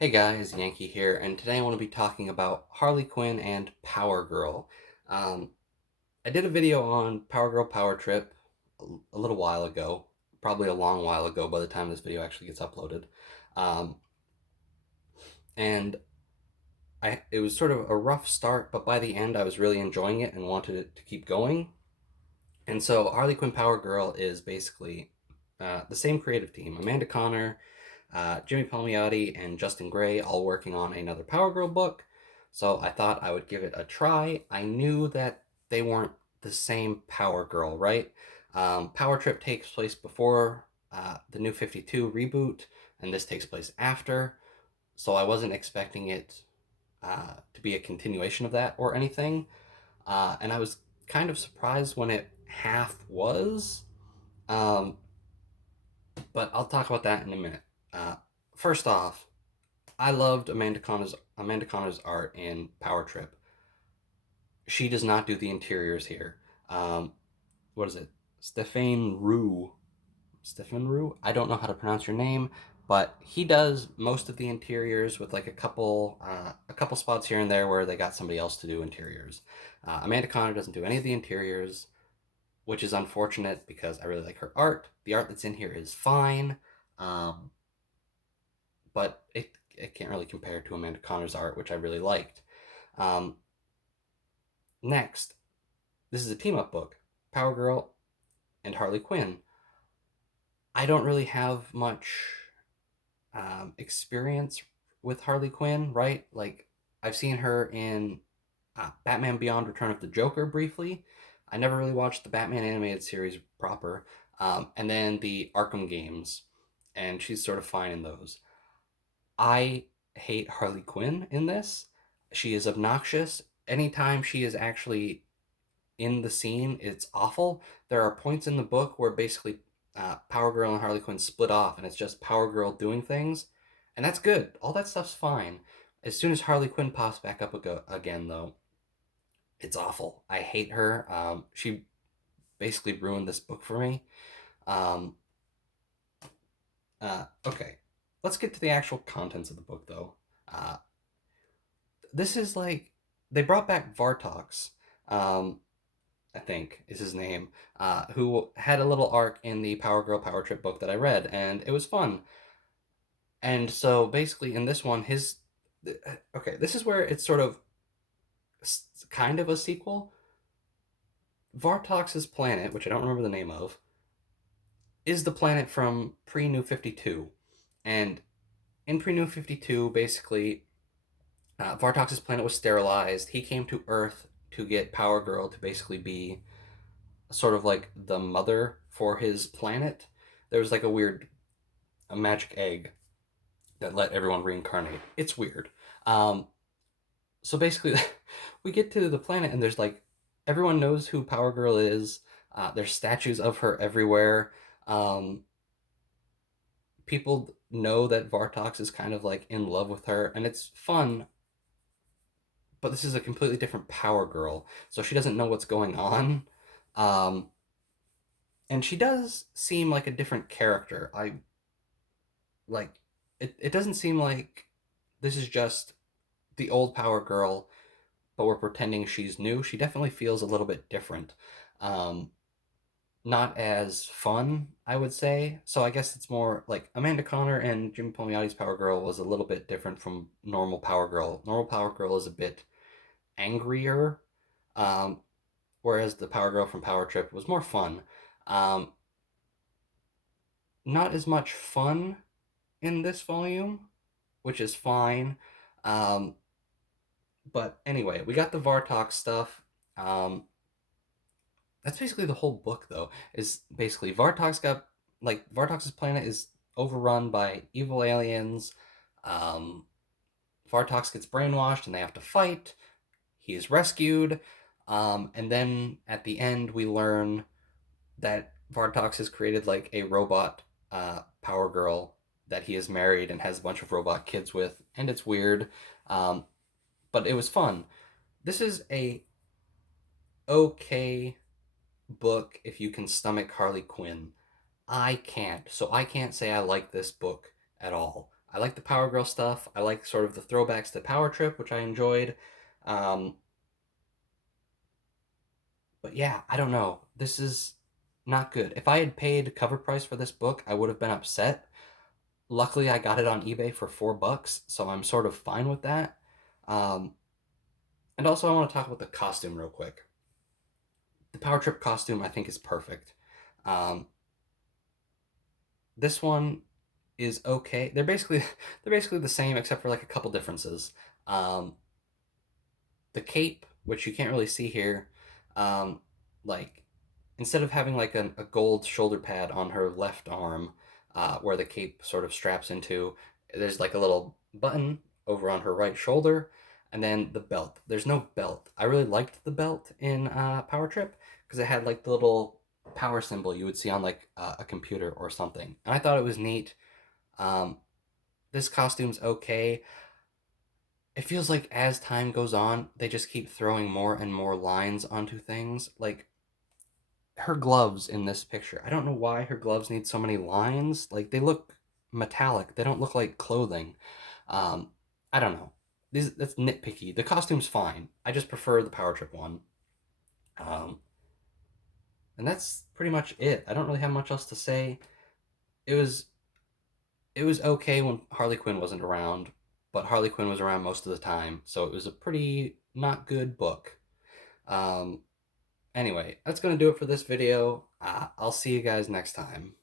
Hey guys, Yankee here, and today I want to be talking about Harley Quinn and Power Girl. Um, I did a video on Power Girl Power Trip a little while ago, probably a long while ago by the time this video actually gets uploaded. Um, and it was sort of a rough start, but by the end I was really enjoying it and wanted it to keep going. And so Harley Quinn Power Girl is basically the same creative team: Amanda Connor, Jimmy Palmiotti, and Justin Gray, all working on another Power Girl book. So I thought I would give it a try. I knew that they weren't the same Power Girl, right? Power Trip takes place before the New 52 reboot, and this takes place after. So I wasn't expecting it to be a continuation of that or anything. And I was kind of surprised when it half was. Um, but I'll talk about that in a minute. Uh, First off, I loved Amanda Connor's art in Power Trip. She does not do the interiors here. Um, what is it? Stéphane Roux. Stephen Roux. I don't know how to pronounce your name, but he does most of the interiors with like a couple spots here and there where they got somebody else to do interiors. Amanda Connor doesn't do any of the interiors, which is unfortunate because I really like her art. The art that's in here is fine, um, but it can't really compare to Amanda Connor's art, which I really liked. Um, Next, this is a team up book: Power Girl and Harley Quinn. I don't really have much experience with Harley Quinn, right? Like, I've seen her in Batman Beyond Return of the Joker briefly. I never really watched the Batman animated series proper. And then the Arkham games, and she's sort of fine in those. I hate Harley Quinn in this. She is obnoxious. Anytime she is actually in the scene, it's awful. There are points in the book where basically Power Girl and Harley Quinn split off, and it's just Power Girl doing things, and that's good. All that stuff's fine. As soon as Harley Quinn pops back up again, though, it's awful. I hate her. She basically ruined this book for me. Um, okay, let's get to the actual contents of the book, though. Uh, this is like they brought back Vartox. I think is his name, who had a little arc in the Power Girl Power Trip book that I read, and it was fun. And so basically, in this one, okay, this is where it's sort of kind of a sequel. Vartox's planet, which I don't remember the name of, is the planet from pre New 52. And in pre New 52, basically, Vartox's planet was sterilized. He came to Earth to get Power Girl to basically be sort of like the mother for his planet. There was like a magic egg that let everyone reincarnate. It's weird. Um, so basically, we get to the planet and there's like everyone knows who Power Girl is. There's statues of her everywhere. Um, People know that Vartox is kind of like in love with her, and it's fun. But this is a completely different Power Girl, so she doesn't know what's going on. Um, and she does seem like a different character. I like it doesn't seem like this is just the old Power Girl, but we're pretending she's new. She definitely feels a little bit different. Um, Not as fun, I would say. So I guess it's more like Amanda Connor and Jimmy Palmiotti's Power Girl was a little bit different from normal Power Girl. Normal Power Girl is a bit angrier, um, whereas the Power Girl from Power Trip was more fun. Um, not as much fun in this volume, which is fine. Um, but anyway, we got the Vartox stuff. Um, that's basically the whole book, though. Is basically Vartox's planet is overrun by evil aliens. Um, Vartox gets brainwashed, and they have to fight. He is rescued, and then at the end, we learn that Vartox has created like a robot Power Girl that he is married and has a bunch of robot kids with, and it's weird, um, but it was fun. This is a okay book if you can stomach Harley Quinn. I can't, so I can't say I like this book at all. I like the Power Girl stuff. I like sort of the throwbacks to Power Trip, which I enjoyed. Um, but yeah, I don't know. This is not good. If I had paid cover price for this book, I would have been upset. Luckily, I got it on eBay for $4, so I'm sort of fine with that. Um, and also, I want to talk about the costume real quick. The Power Trip costume, I think, is perfect. Um, this one is okay. They're basically the same except for like a couple differences. Um, the cape, which you can't really see here, um, like instead of having like a gold shoulder pad on her left arm, where the cape sort of straps into, there's like a little button over on her right shoulder, and then the belt. There's no belt. I really liked the belt in Power Trip because it had like the little power symbol you would see on like a computer or something, and I thought it was neat. Um, this costume's okay. It feels like as time goes on, they just keep throwing more and more lines onto things. Like her gloves in this picture. I don't know why her gloves need so many lines. Like they look metallic. They don't look like clothing. Um, I don't know. That's nitpicky. The costume's fine. I just prefer the Power Trip one. Um, and that's pretty much it. I don't really have much else to say. It was it was okay when Harley Quinn wasn't around, but Harley Quinn was around most of the time, so it was a pretty not good book. Um, anyway, that's gonna do it for this video. I'll see you guys next time.